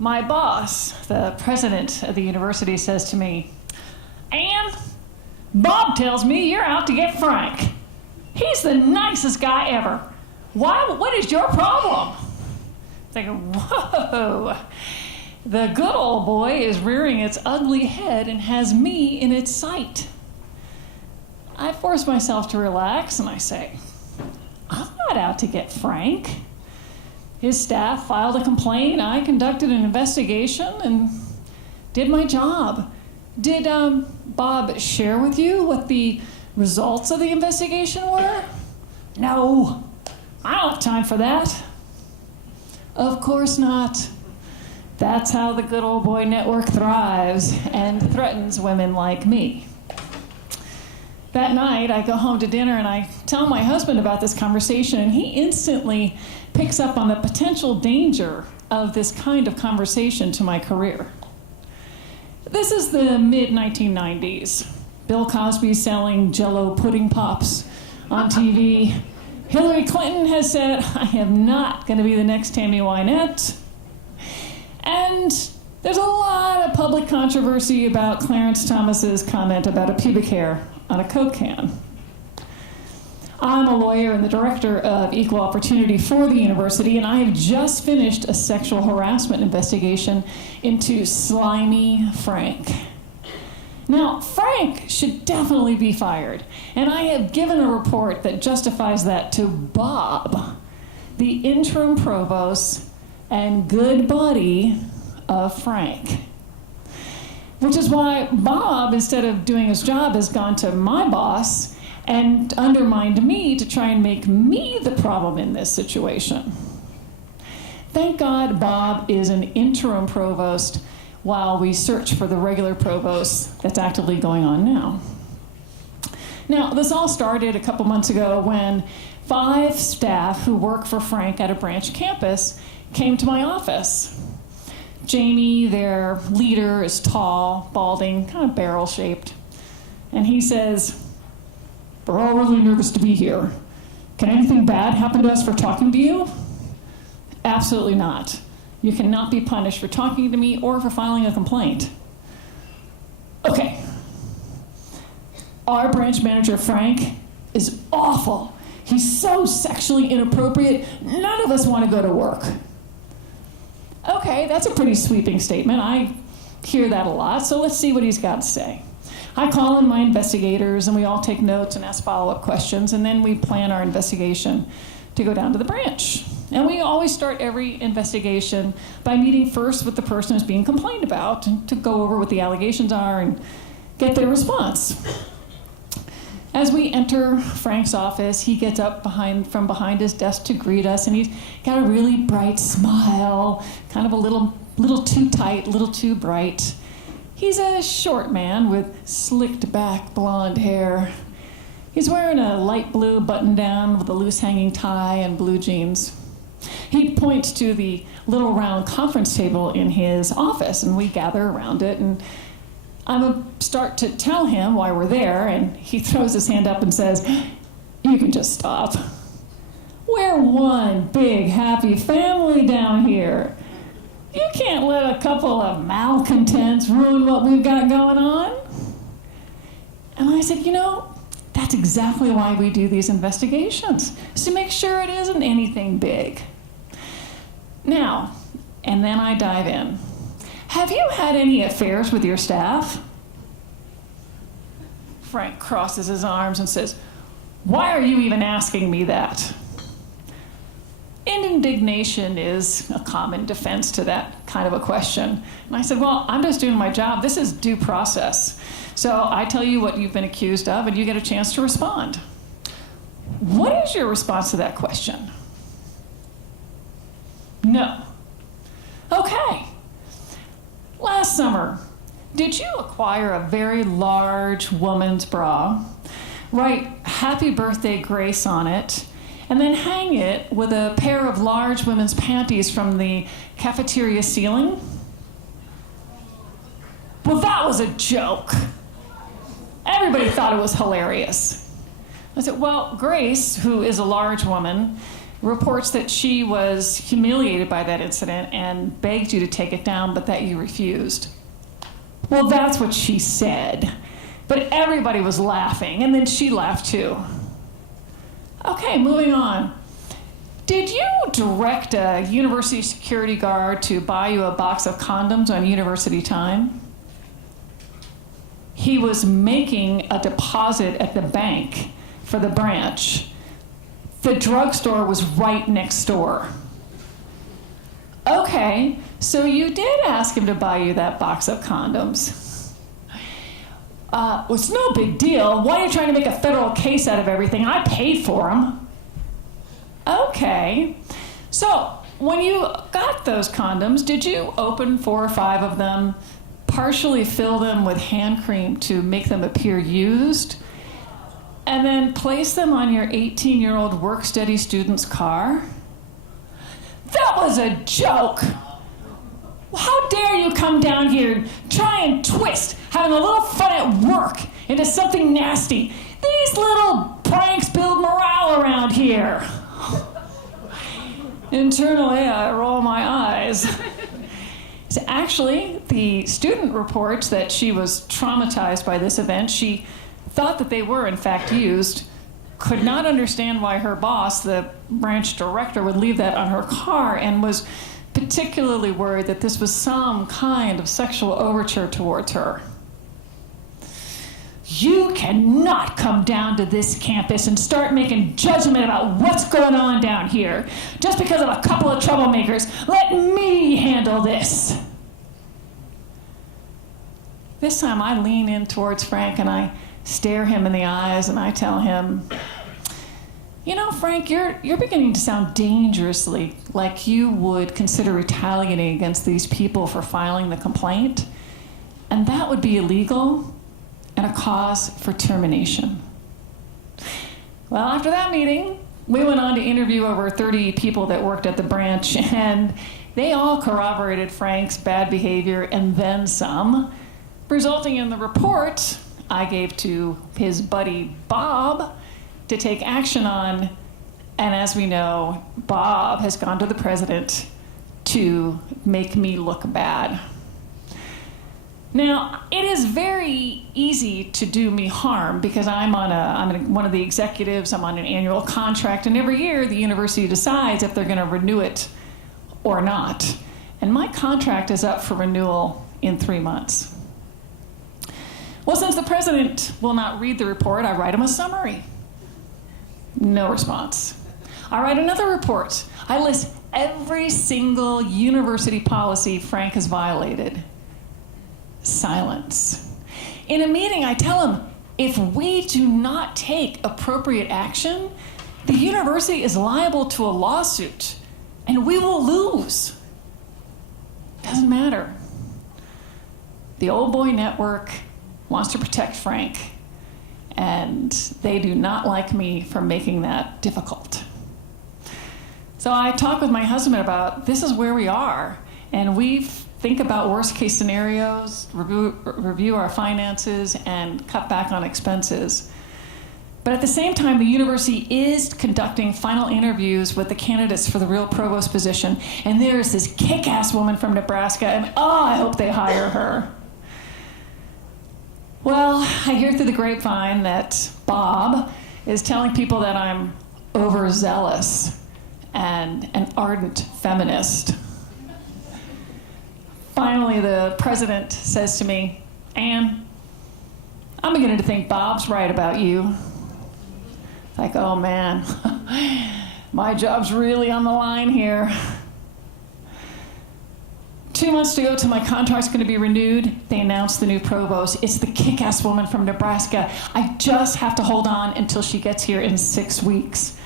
My boss, the president of the university, says to me, "Ann, Bob tells me you're out to get Frank. He's the nicest guy ever. What is your problem?" Thinking, whoa, the good old boy is rearing its ugly head and has me in its sight. I force myself to relax and I say, "I'm not out to get Frank." His staff filed a complaint, I conducted an investigation and did my job. Did Bob share with you what the results of the investigation were? No, I don't have time for that. Of course not. That's how the good old boy network thrives and threatens women like me. That night, I go home to dinner and I tell my husband about this conversation, and he instantly picks up on the potential danger of this kind of conversation to my career. This is the mid-1990s. Bill Cosby selling Jell-O pudding pops on TV. Hillary Clinton has said, "I am not going to be the next Tammy Wynette." And there's a lot of public controversy about Clarence Thomas's comment about a pubic hair on a Coke can. I'm a lawyer and the director of equal opportunity for the university, and I have just finished a sexual harassment investigation into slimy Frank. Now, Frank should definitely be fired, and I have given a report that justifies that to Bob, the interim provost and good buddy of Frank. Which is why Bob, instead of doing his job, has gone to my boss and undermined me to try and make me the problem in this situation. Thank God Bob is an interim provost while we search for the regular provost that's actively going on now. Now, this all started a couple months ago when 5 staff who work for Frank at a branch campus came to my office. Jamie, their leader, is tall, balding, kind of barrel-shaped. And he says, "We're all really nervous to be here. Can anything bad happen to us for talking to you?" "Absolutely not. You cannot be punished for talking to me or for filing a complaint." "Okay. Our branch manager, Frank, is awful. He's so sexually inappropriate, none of us want to go to work." Okay, that's a pretty sweeping statement. I hear that a lot, so let's see what he's got to say. I call in my investigators, and we all take notes and ask follow-up questions, and then we plan our investigation to go down to the branch. And we always start every investigation by meeting first with the person who's being complained about and to go over what the allegations are and get their response. As we enter Frank's office, he gets up from behind his desk to greet us, and he's got a really bright smile, kind of a little too tight, little too bright. He's a short man with slicked back blonde hair. He's wearing a light blue button-down with a loose hanging tie and blue jeans. He points to the little round conference table in his office, and we gather around it, and I'm going to start to tell him why we're there, and he throws his hand up and says, "You can just stop. We're one big happy family down here. You can't let a couple of malcontents ruin what we've got going on." And I said, that's exactly why we do these investigations, is to make sure it isn't anything big. Now, and then I dive in. Have you had any affairs with your staff? Frank crosses his arms and says, "Why are you even asking me that?" Indignation is a common defense to that kind of a question. And I said, "Well, I'm just doing my job. This is due process. So I tell you what you've been accused of, and you get a chance to respond." What is your response to that question? No. Okay. Last summer, did you acquire a very large woman's bra, write "Happy Birthday, Grace" on it, and then hang it with a pair of large women's panties from the cafeteria ceiling? Well, that was a joke. Everybody thought it was hilarious. I said, "Well, Grace, who is a large woman, reports that she was humiliated by that incident and begged you to take it down, but that you refused. Well, that's what she said. But everybody was laughing, and then she laughed too. Okay, moving on. Did you direct a university security guard to buy you a box of condoms on university time? He was making a deposit at the bank for the branch. The drugstore was right next door. Okay, so you did ask him to buy you that box of condoms. Well, it's no big deal. Why are you trying to make a federal case out of everything? I paid for them. Okay, so when you got those condoms, did you open 4 or 5 of them, partially fill them with hand cream to make them appear used, and then place them on your 18-year-old work-study student's car? That was a joke. How dare you come down here and try and twist having a little fun at work into something nasty? These little pranks build morale around here. Internally, I roll my eyes. So actually, the student reports that she was traumatized by this event. She thought that they were, in fact, used, could not understand why her boss, the branch director, would leave that on her car, and was particularly worried that this was some kind of sexual overture towards her. You cannot come down to this campus and start making judgment about what's going on down here just because of a couple of troublemakers. Let me handle this. This time I lean in towards Frank and I stare him in the eyes and I tell him, you know, Frank, you're beginning to sound dangerously like you would consider retaliating against these people for filing the complaint, and that would be illegal and a cause for termination. Well, after that meeting, we went on to interview over 30 people that worked at the branch, and they all corroborated Frank's bad behavior and then some, resulting in the report I gave to his buddy Bob to take action on. And as we know, Bob has gone to the president to make me look bad. Now, it is very easy to do me harm because I'm one of the executives, I'm on an annual contract, and every year the university decides if they're going to renew it or not. And my contract is up for renewal in 3 months. Well, since the president will not read the report, I write him a summary. No response. I write another report. I list every single university policy Frank has violated. Silence. In a meeting, I tell him, if we do not take appropriate action, the university is liable to a lawsuit, and we will lose. Doesn't matter. The Old Boy Network wants to protect Frank, and they do not like me for making that difficult. So I talk with my husband about this is where we are, and we think about worst case scenarios, review our finances, and cut back on expenses. But at the same time, the university is conducting final interviews with the candidates for the real provost position, and there is this kick-ass woman from Nebraska, and I hope they hire her. Well, I hear through the grapevine that Bob is telling people that I'm overzealous and an ardent feminist. Finally, the president says to me, Ann, I'm beginning to think Bob's right about you. It's like, oh man, my job's really on the line here. 2 months to go till my contract's going to be renewed. They announced the new provost. It's the kick-ass woman from Nebraska. I just have to hold on until she gets here in 6 weeks.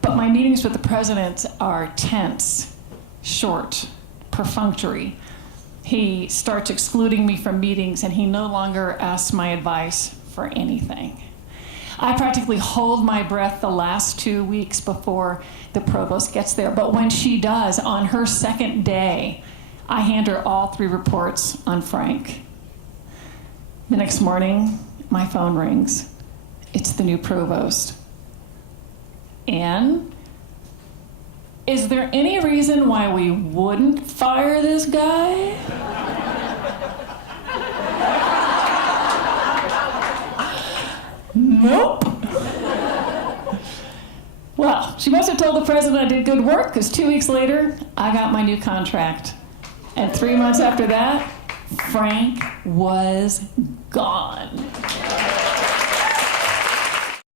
But my meetings with the president are tense, short, perfunctory. He starts excluding me from meetings, and he no longer asks my advice for anything. I practically hold my breath the last 2 weeks before the provost gets there. But when she does, on her second day, I hand her all 3 reports on Frank. The next morning, my phone rings. It's the new provost. Ann, Is there any reason why we wouldn't fire this guy? Nope. Well, she must have told the president I did good work, because 2 weeks later, I got my new contract. And 3 months after that, Frank was gone.